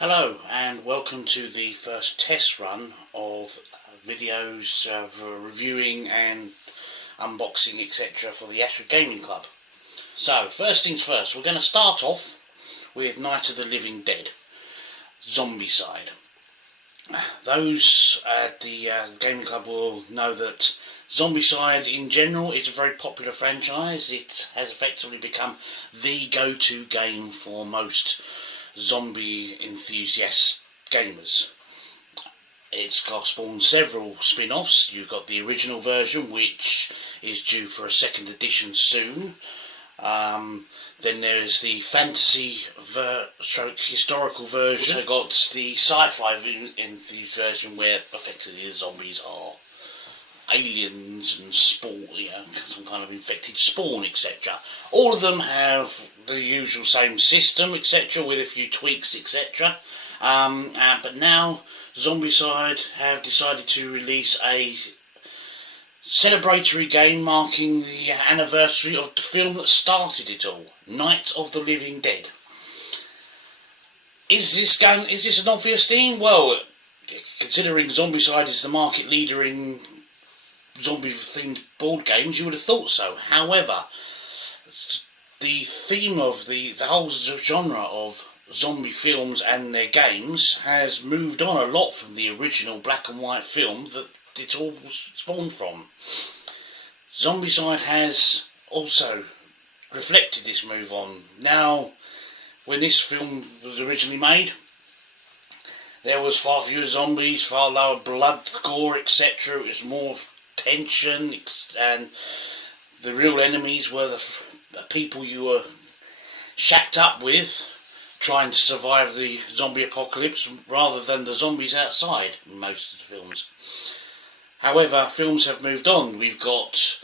Hello and welcome to the first test run of videos reviewing and unboxing etc. for the Ashford Gaming Club. So first things first, we're going to start off with Night of the Living Dead, Zombicide. Those at the Gaming Club will know that Zombicide in general is a very popular franchise. It has effectively become the go-to game for most zombie enthusiast gamers. It's got spawned several spin-offs. You've got the original version, which is due for a second edition soon. Then there's the fantasy stroke historical version. We've got the sci-fi version, where effectively the zombies are aliens and spawn, some kind of infected spawn, etc. All of them have the usual same system, etc., with a few tweaks, etc. But now Zombicide have decided to release a celebratory game marking the anniversary of the film that started it all, Night of the Living Dead. Is this an obvious theme? Well, considering Zombicide is the market leader in zombie-themed board games, you would have thought so. However, the theme of the whole genre of zombie films and their games has moved on a lot from the original black and white film that it all spawned from. Zombicide has also reflected this move on. Now, when this film was originally made, there was far fewer zombies, far lower blood, gore, etc. It was more tension, and the real enemies were the people you were shacked up with trying to survive the zombie apocalypse, rather than the zombies outside in most of the films. However, films have moved on. We've got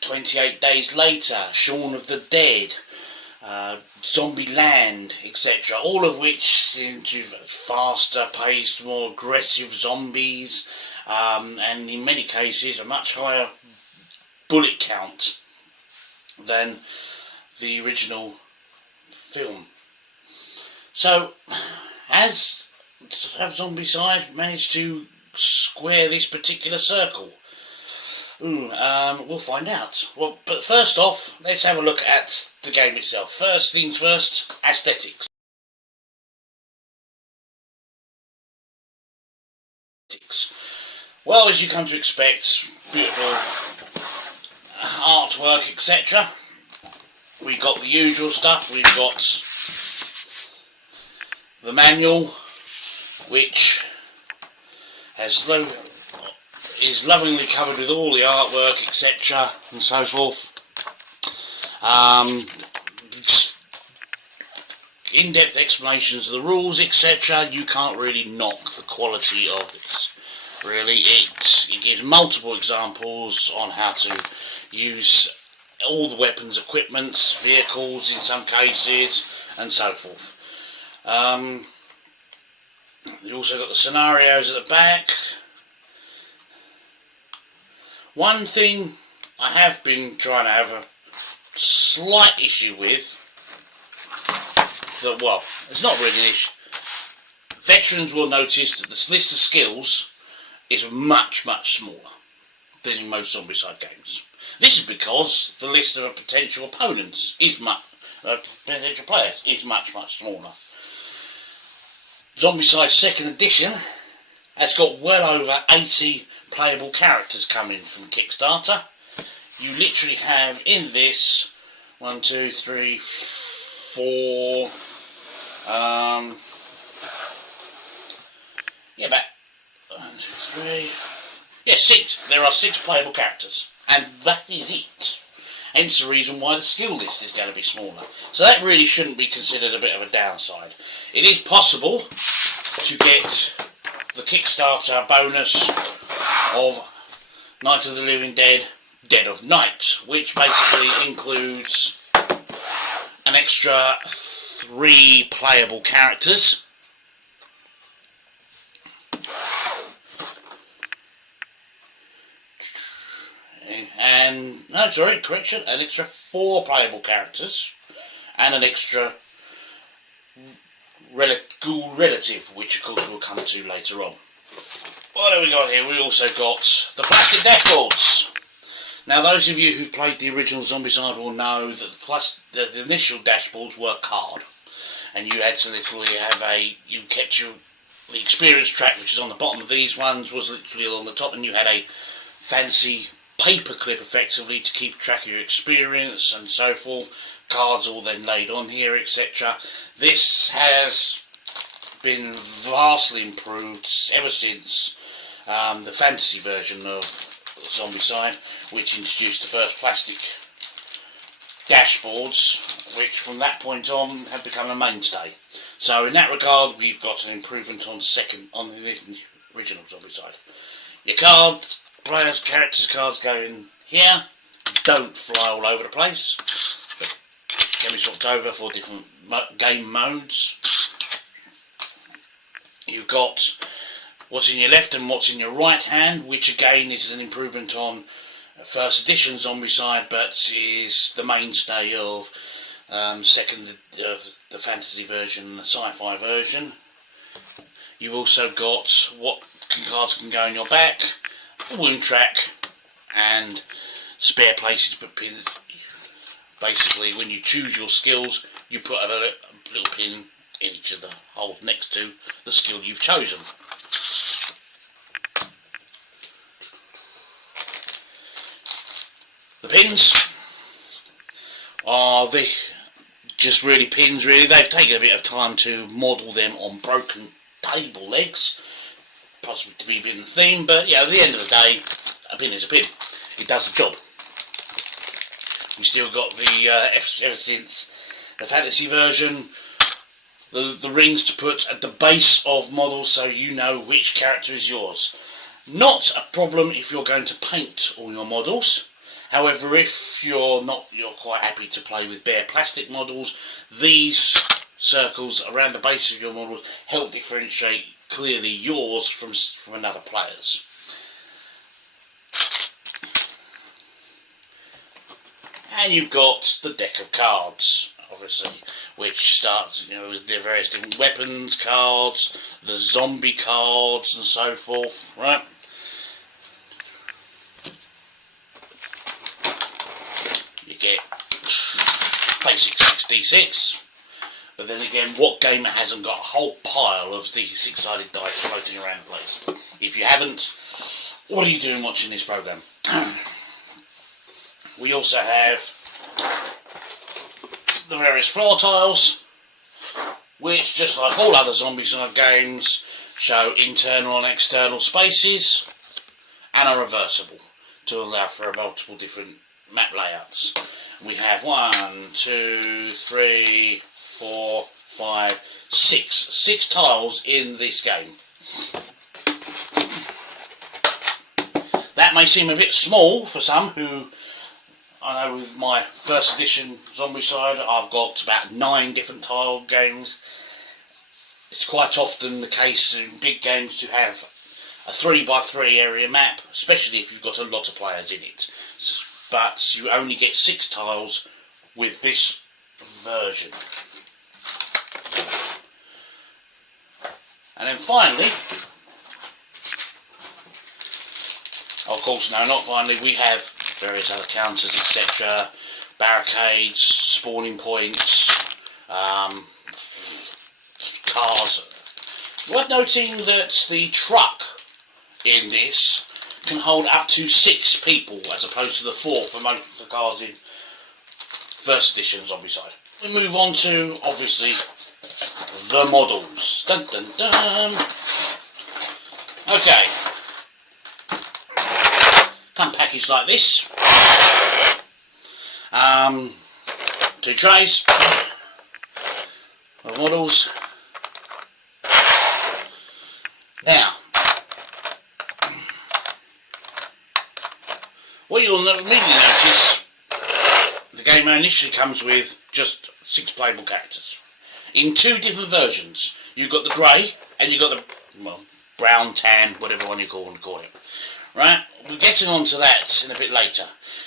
28 Days Later, Shaun of the Dead, Zombie Land, etc. All of which seem to faster paced, more aggressive zombies, and in many cases a much higher bullet count than the original film. So, have Zombicide managed to square this particular circle? We'll find out. Well, but first off, let's have a look at the game itself. First things first, aesthetics. Well, as you come to expect, beautiful artwork, etc. We've got the usual stuff. We've got the manual, which is lovingly covered with all the artwork, etc., and so forth. In-depth explanations of the rules, etc. You can't really knock the quality of this. Really, it gives multiple examples on how to use all the weapons, equipment, vehicles in some cases, and so forth. You also got the scenarios at the back. One thing I have been trying to have a slight issue with, well, it's not really an issue. Veterans will notice that the list of skills is much smaller than in most Zombicide games. This is because the list of potential opponents is potential players is much smaller. Zombicide second edition has got well over 80 playable characters coming from Kickstarter. You literally have in this 1, 2, 3, 4, about 1, 2, 3, 6. There are 6 playable characters, and that is it. Hence the reason why the skill list is going to be smaller. So that really shouldn't be considered a bit of a downside. It is possible to get the Kickstarter bonus of Night of the Living Dead, Dead of Night, which basically includes an extra 3 playable characters. And, no, sorry, correction, an extra 4 playable characters and an extra ghoul relative, which of course we'll come to later on. What have we got here? We also got the plastic dashboards. Now, those of you who've played the original Zombicide will know that the initial dashboards were card, and you had to literally have you kept the experience track, which is on the bottom of these ones, was literally on the top, and you had a fancy paper clip effectively to keep track of your experience and so forth. Cards all then laid on here, etc. This has been vastly improved ever since the fantasy version of Zombicide, which introduced the first plastic dashboards, which from that point on have become a mainstay. So in that regard, we've got an improvement on the original Zombicide. Your characters cards go in here. Don't fly all over the place. But can be swapped over for different game modes. You've got what's in your left and what's in your right hand, which again is an improvement on first edition Zombicide, but is the mainstay of the fantasy version and the sci-fi version. You've also got what cards can go in your back, a wound track, and spare places to put pins. Basically, when you choose your skills, you put a little pin in each of the holes next to the skill you've chosen. The pins are just really pins, really. They've taken a bit of time to model them on broken table legs, possibly to be a bit of theme, but yeah, at the end of the day, a pin is a pin. It does the job. We still got ever since the fantasy version, the rings to put at the base of models so you know which character is yours. Not a problem if you're going to paint all your models. However, if you're quite happy to play with bare plastic models, these circles around the base of your model help differentiate clearly yours from another player's. And you've got the deck of cards, obviously, which starts, with the various different weapons cards, the zombie cards, and so forth, right? You get basic 6d6, but then again, what gamer hasn't got a whole pile of the 6-sided dice floating around the place? If you haven't, what are you doing watching this programme? We also have the various floor tiles, which, just like all other Zombicide games, show internal and external spaces and are reversible to allow for multiple different map layouts. We have 1, 2, 3, 4, 5, 6 tiles in this game. That may seem a bit small for some who, I know with my first edition Zombicide, I've got about 9 different tile games. It's quite often the case in big games to have a 3x3 area map, especially if you've got a lot of players in it. But you only get 6 tiles with this version. And then finally, of course, no, not finally, we have various other counters, etc., barricades, spawning points, cars. Worth noting that the truck in this can hold up to 6 people, as opposed to the 4 for most of the cars in first edition Zombicide. We move on to, obviously, the models. Dun dun dun! Okay. Come packaged like this. 2 trays of models. Now, what you'll immediately notice, the game initially comes with just 6 playable characters. In 2 different versions. You've got the grey and you've got the brown, tan, whatever one you call it. Right? We're getting on to that in a bit later.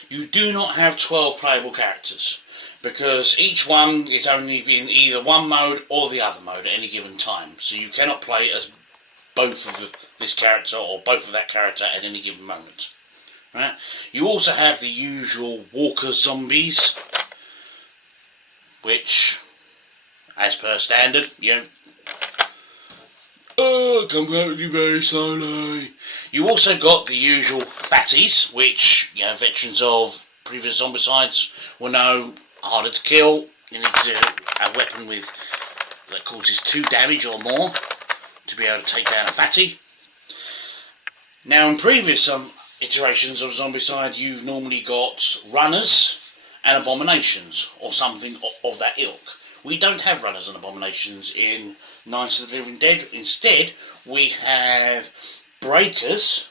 You do not have 12 playable characters. because each one is only in either one mode or the other mode at any given time. So you cannot play as both of this character or both of that character at any given moment. Right? You also have the usual walker zombies, which, as per standard, come at me very slowly. You also got the usual fatties, which veterans of previous Zombicides will know harder to kill. You need to have a weapon that causes 2 damage or more to be able to take down a fatty. Now, in previous iterations of Zombicide, you've normally got runners and abominations, or something of that ilk. We don't have runners and abominations in Night of the Living Dead. Instead, we have breakers,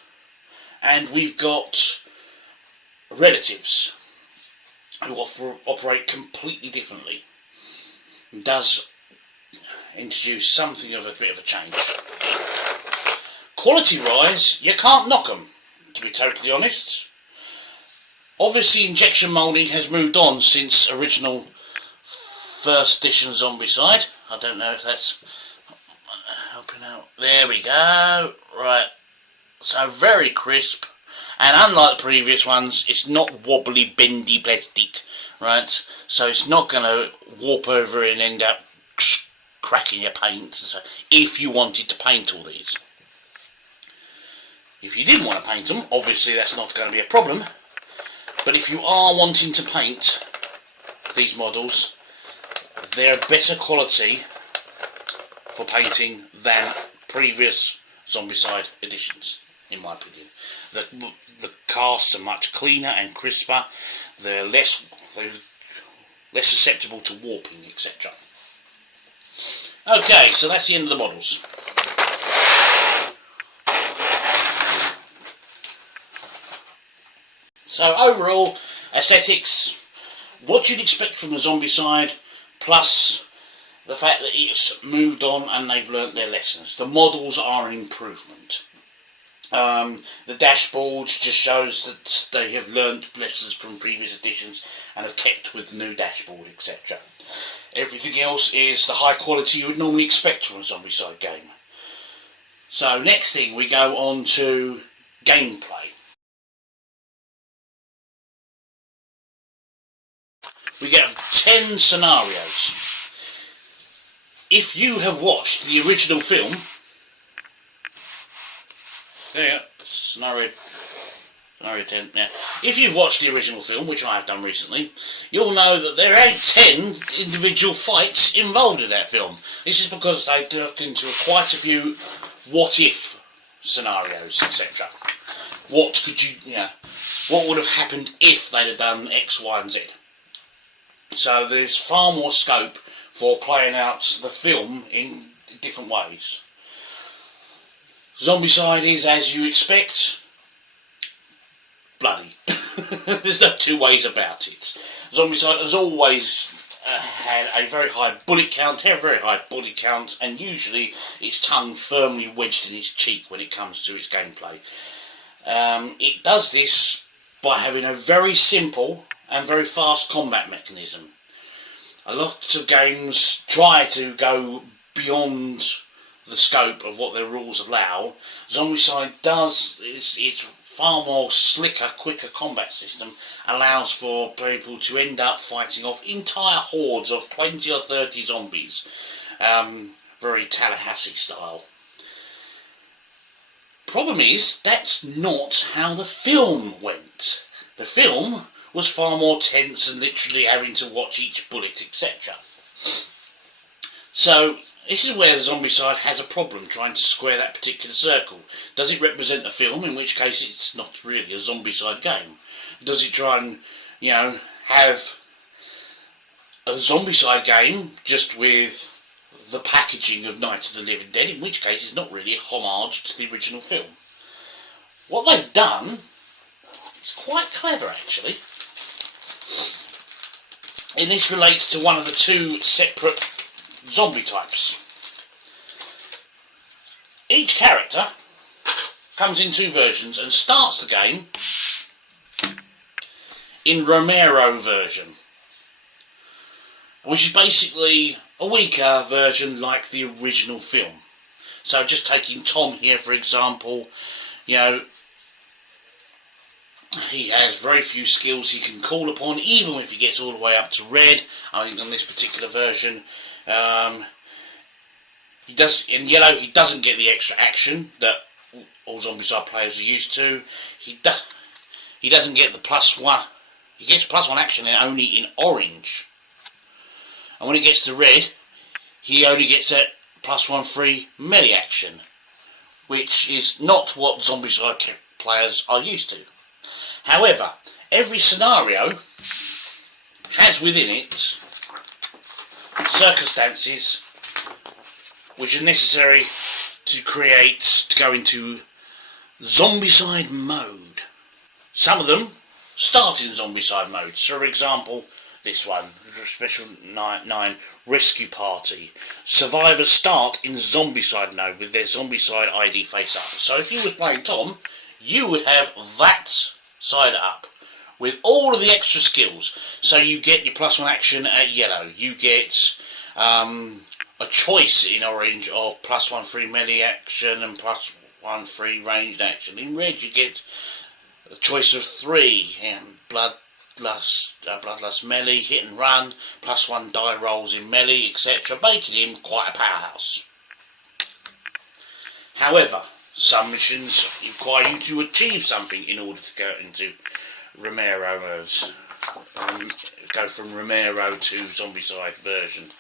and we've got relatives who operate completely differently. It does introduce something of a bit of a change. Quality-wise, you can't knock them, to be totally honest. Obviously, injection moulding has moved on since original first edition Zombicide. I don't know if that's helping out. There we go. Right. So very crisp. And unlike the previous ones, it's not wobbly, bendy plastic. Right. So it's not going to warp over and end up cracking your paint. So if you wanted to paint all these. If you didn't want to paint them, obviously that's not going to be a problem. But if you are wanting to paint these models, they're better quality for painting than previous Zombicide editions, in my opinion. The casts are much cleaner and crisper. They're less susceptible to warping, etc. Okay, so that's the end of the models. So overall, aesthetics, what you'd expect from the Zombicide, plus the fact that it's moved on and they've learnt their lessons. The models are an improvement. The dashboard just shows that they have learnt lessons from previous editions and have kept with the new dashboard, etc. Everything else is the high quality you would normally expect from a Zombicide game. So next thing, we go on to gameplay. We get 10 scenarios. If you have watched the original film, scenario 10, yeah. If you've watched the original film, which I have done recently, you'll know that there ain't 10 individual fights involved in that film. This is because they took into quite a few what-if scenarios, etc. What would have happened if they'd have done X, Y, and Z? So there's far more scope for playing out the film in different ways. Zombicide is, as you expect, bloody. There's no 2 ways about it. Zombicide has always had a very high bullet count, and usually its tongue firmly wedged in its cheek when it comes to its gameplay. It does this by having a very simple and very fast combat mechanism. A lot of games try to go beyond the scope of what their rules allow. Zombicide does. It's far more slicker, quicker combat system allows for people to end up fighting off entire hordes of 20 or 30 zombies. Very Tallahassee style. Problem is, that's not how the film went. The film was far more tense and literally having to watch each bullet, etc. So, this is where the Zombicide has a problem trying to square that particular circle. Does it represent the film, in which case it's not really a Zombicide game? Does it try and, have a Zombicide game just with the packaging of Night of the Living Dead, in which case it's not really a homage to the original film? What they've done is quite clever, actually. And this relates to one of the 2 separate zombie types. Each character comes in 2 versions and starts the game in Romero version. which is basically a weaker version like the original film. So just taking Tom here for example, you know, he has very few skills he can call upon, even if he gets all the way up to red. I think on this particular version, he does. In yellow, he doesn't get the extra action that all Zombicide players are used to. He doesn't get the +1. He gets +1 action only in orange. And when he gets to red, he only gets that +1 free melee action, which is not what Zombicide players are used to. However, every scenario has within it circumstances which are necessary to go into Zombicide mode. Some of them start in Zombicide mode. So for example, this one, Special 9 Rescue Party. Survivors start in Zombicide mode with their Zombicide ID face up. So if you was playing Tom, you would have that side up with all of the extra skills. So you get your +1 action at yellow. You get a choice in orange of +1 free melee action and +1 free ranged action. In red you get a choice of 3 bloodlust melee, hit and run, +1 die rolls in melee, etc., making him quite a powerhouse. However, some missions require you to achieve something in order to go into Romero modes. Go from Romero to Zombicide version.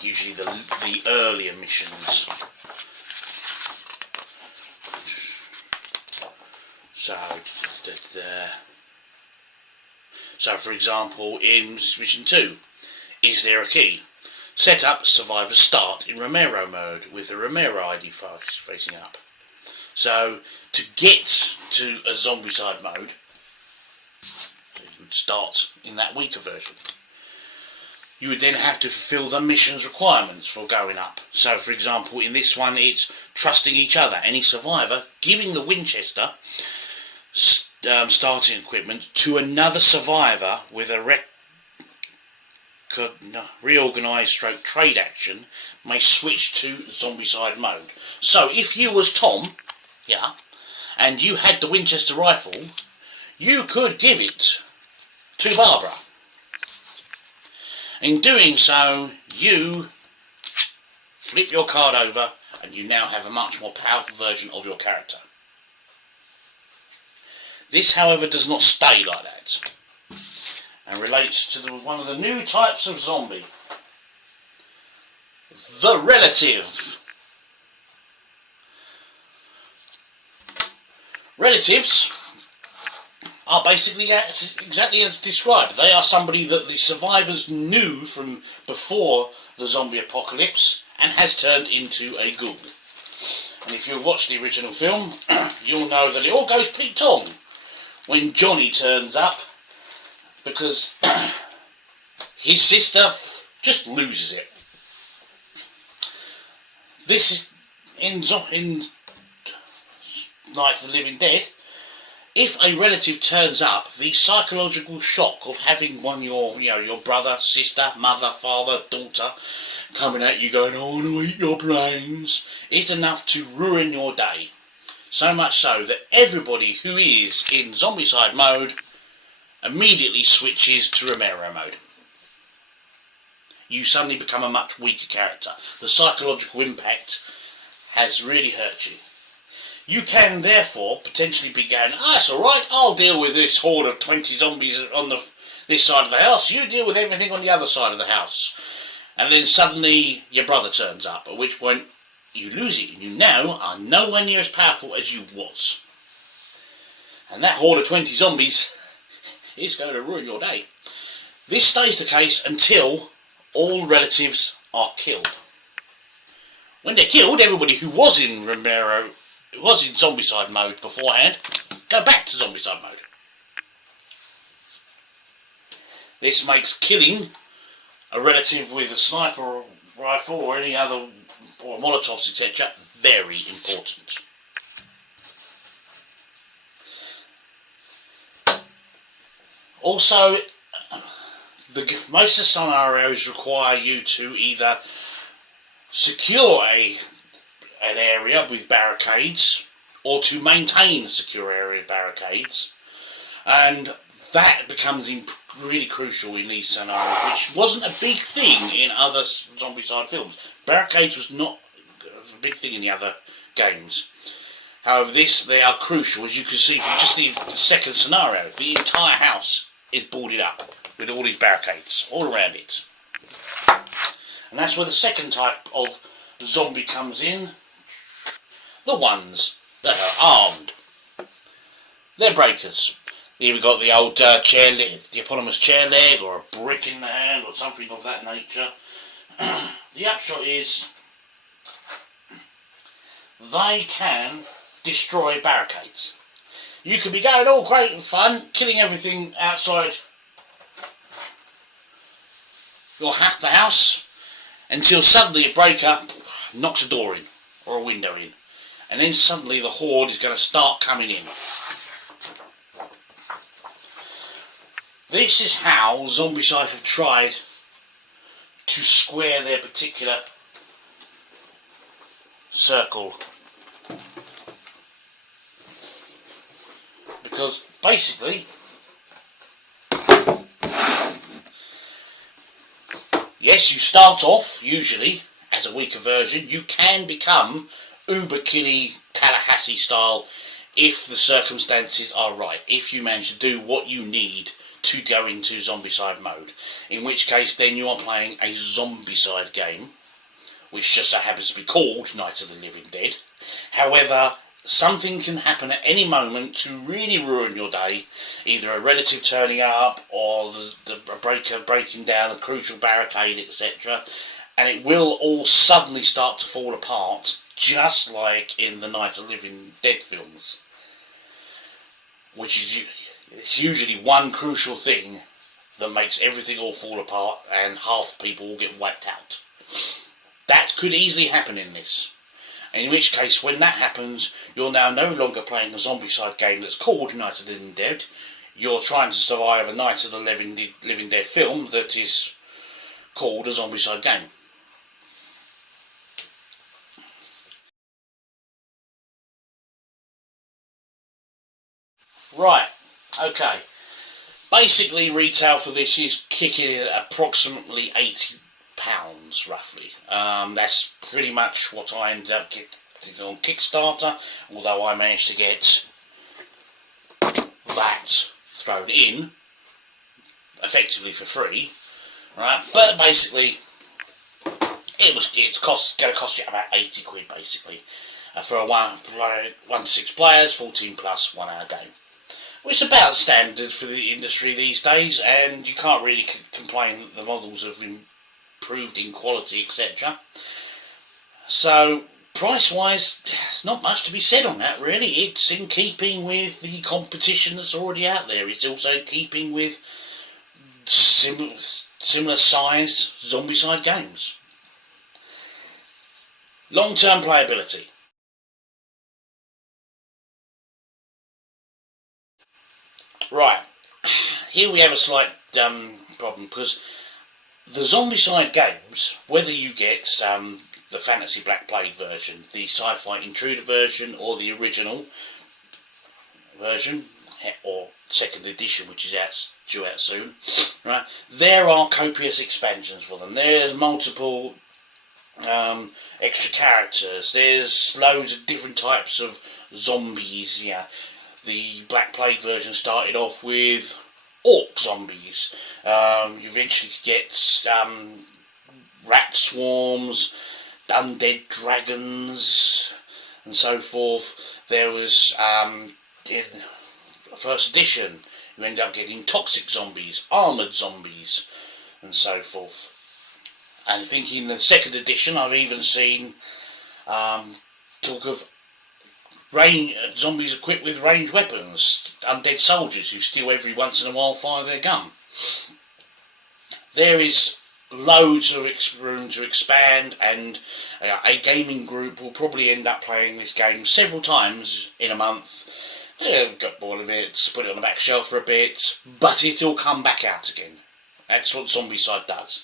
Usually the earlier missions. So for example, in mission 2, is there a key? Set up survivors start in Romero mode with the Romero ID facing up. So to get to a Zombicide mode, you would start in that weaker version. You would then have to fulfill the mission's requirements for going up. So for example, in this one it's trusting each other. Any survivor giving the Winchester starting equipment to another survivor with a reorganised stroke trade action may switch to Zombicide mode. So if you was Tom, yeah, and you had the Winchester rifle, you could give it to Barbara. In doing so, you flip your card over and you now have a much more powerful version of your character. This, however, does not stay like that and relates to one of the new types of zombie, the relative. Relatives are basically exactly as described. They are somebody that the survivors knew from before the zombie apocalypse and has turned into a ghoul. And if you've watched the original film, you'll know that it all goes Pete Tong when Johnny turns up, because his sister just loses it. This is in Night of the Living Dead. If a relative turns up, the psychological shock of having your brother, sister, mother, father, daughter coming at you going, "I want to eat your brains," is enough to ruin your day. So much so that everybody who is in Zombicide mode immediately switches to Romero mode. You suddenly become a much weaker character. The psychological impact has really hurt you. You can therefore potentially be going, "That's alright, I'll deal with this horde of 20 zombies on this side of the house, you deal with everything on the other side of the house." And then suddenly your brother turns up, at which point you lose it, and you now are nowhere near as powerful as you was. And that horde of 20 zombies is going to ruin your day. This stays the case until all relatives are killed. When they're killed, everybody who was in Zombicide mode beforehand, go back to Zombicide mode. This makes killing a relative with a sniper rifle or any other, or Molotovs, etc., very important. Also, Most of the scenarios require you to either secure an area with barricades, or to maintain a secure area with barricades, and that becomes really crucial in these scenarios, which wasn't a big thing in other Zombicide films. Barricades was not a big thing in the other games. However, they are crucial. As you can see from just the second scenario, the entire house is boarded up with all these barricades all around it. And that's where the second type of zombie comes in. The ones that are armed. They're breakers. You've got the old chair leg, the eponymous chair leg, or a brick in the hand, or something of that nature. The upshot is they can destroy barricades. You could be going all great and fun, killing everything outside the house, until suddenly a breaker knocks a door in, or a window in, and then suddenly the horde is going to start coming in. This is how Zombicide have tried to square their particular circle. Because basically, yes, you start off usually as a weaker version. You can become uber killy Tallahassee style if the circumstances are right. If you manage to do what you need to go into Zombicide mode. In which case then you are playing a Zombicide game, which just so happens to be called Night of the Living Dead. However, something can happen at any moment to really ruin your day. Either a relative turning up, or the breaker breaking down a crucial barricade, etc. And it will all suddenly start to fall apart, just like in the Night of the Living Dead films. Which is... it's usually one crucial thing that makes everything all fall apart and half the people will get wiped out. That could easily happen in this. In which case, when that happens, you're now no longer playing a Zombicide game that's called Night of the Living Dead. You're trying to survive a Night of the Living Dead film that is called a Zombicide game. Right, okay. Basically, retail for this is kicking in at approximately £80, roughly. That's pretty much what I ended up getting on Kickstarter, although I managed to get that thrown in, effectively for free. Right, but basically, it's going to cost you about 80 quid, basically, for a 1 to 6 players, 14 plus 1 hour game. Which is about standard for the industry these days, and you can't really complain that the models have improved in quality, etc. So, price-wise, there's not much to be said on that, really. It's in keeping with the competition that's already out there. It's also in keeping with similar size Zombicide games. Long-term playability. Right, here we have a slight problem, because the Zombicide games, whether you get the Fantasy Black Plague version, the Sci-Fi Intruder version, or the original version, or second edition, which is due out soon, right, there are copious expansions for them. There's multiple extra characters, there's loads of different types of zombies, yeah. The Black Plague version started off with orc zombies. You eventually get rat swarms, undead dragons, and so forth. There was, in first edition, you end up getting toxic zombies, armoured zombies, and so forth. And I think in the second edition, I've even seen talk of zombies equipped with ranged weapons, undead soldiers who still every once in a while fire their gun. There is loads of room to expand, and a gaming group will probably end up playing this game several times in a month. They'll get bored of it, put it on the back shelf for a bit, but it'll come back out again. That's what Zombicide does.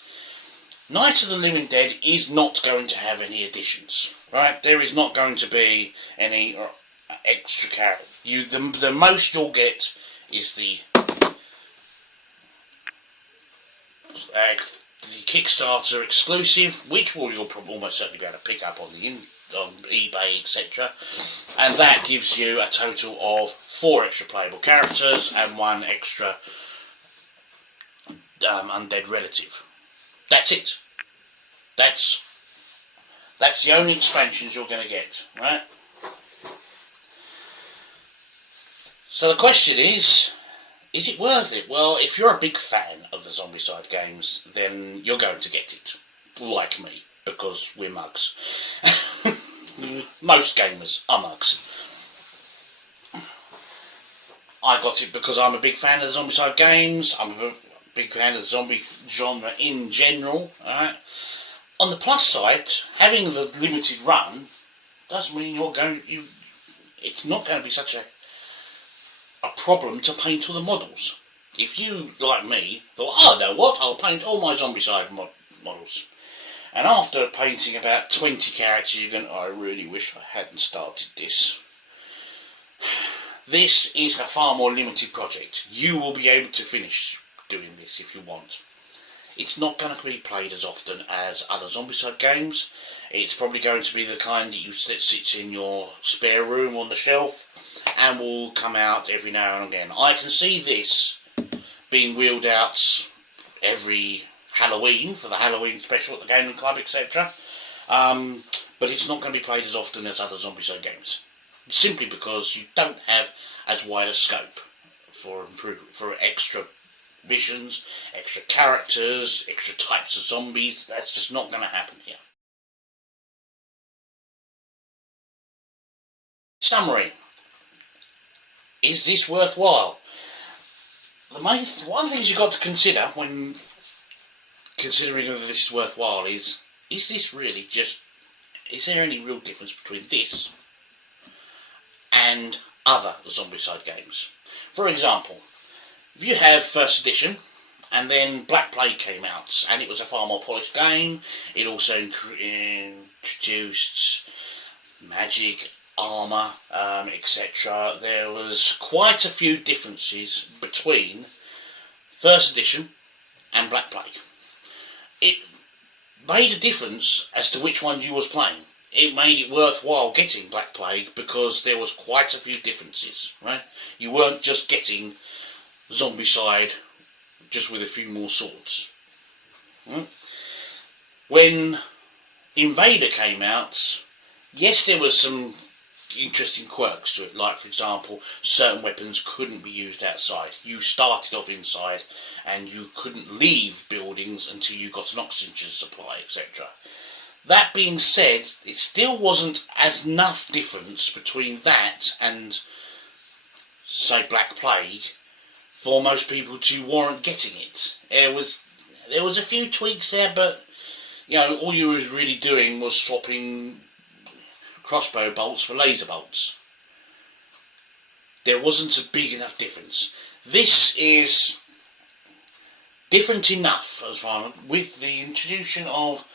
Night of the Living Dead is not going to have any additions, right? There is not going to be any extra character. The most you'll get is the Kickstarter exclusive, which you'll almost certainly be able to pick up on eBay, etc. And that gives you a total of 4 extra playable characters and 1 extra undead relative. That's it. That's the only expansions you're going to get, right? So the question is it worth it? Well, if you're a big fan of the Zombicide games, then you're going to get it, like me, because we're mugs. Most gamers are mugs. I got it because I'm a big fan of the Zombicide games. I'm a big fan of the zombie genre in general. Alright. On the plus side, having the limited run does mean it's not going to be such a problem to paint all the models. If you, like me, thought, oh, I know what, I'll paint all my Zombicide models. And after painting about 20 characters, you're going, I really wish I hadn't started this. This is a far more limited project. You will be able to finish doing this if you want. It's not going to be played as often as other Zombicide games. It's probably going to be the kind that sits in your spare room on the shelf and will come out every now and again. I can see this being wheeled out every Halloween for the Halloween special at the Gaming Club, etc. But it's not going to be played as often as other Zombicide games, simply because you don't have as wide a scope for extra missions, extra characters, extra types of zombies. That's just not going to happen here. Summary. Is this worthwhile? One of the things you've got to consider when considering whether this is worthwhile is this really is there any real difference between this and other Zombicide games? For example, if you have First Edition and then Black Plague came out and it was a far more polished game, it also introduced magic, armour, etc. There was quite a few differences between First Edition and Black Plague. It made a difference as to which one you was playing. It made it worthwhile getting Black Plague because there was quite a few differences, right? You weren't just getting Zombicide just with a few more swords. Right? When Invader came out, yes, there was some interesting quirks to it, like for example, certain weapons couldn't be used outside. You started off inside and you couldn't leave buildings until you got an oxygen supply, etc. That being said, it still wasn't enough difference between that and, say, Black Plague for most people to warrant getting it. There was a few tweaks there, but all you was really doing was swapping crossbow bolts for laser bolts. There wasn't a big enough difference. This is different enough as far with the introduction of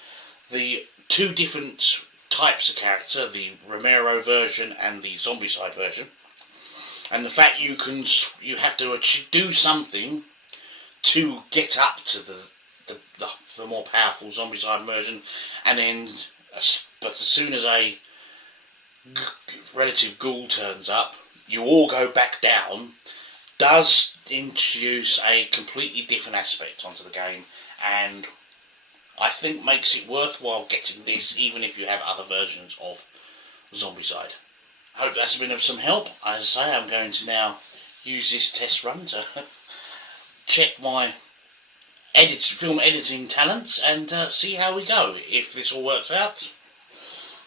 the 2 different types of character, the Romero version and the Zombicide version, and the fact you have to do something to get up to the more powerful Zombicide version, and then but as soon as a relative ghoul turns up, you all go back down, does introduce a completely different aspect onto the game, and I think makes it worthwhile getting this even if you have other versions of Zombicide. I hope that's been of some help. As I say, I'm going to now use this test run to check my film editing talents and see how we go. If this all works out,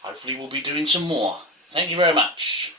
hopefully we'll be doing some more. Thank you very much.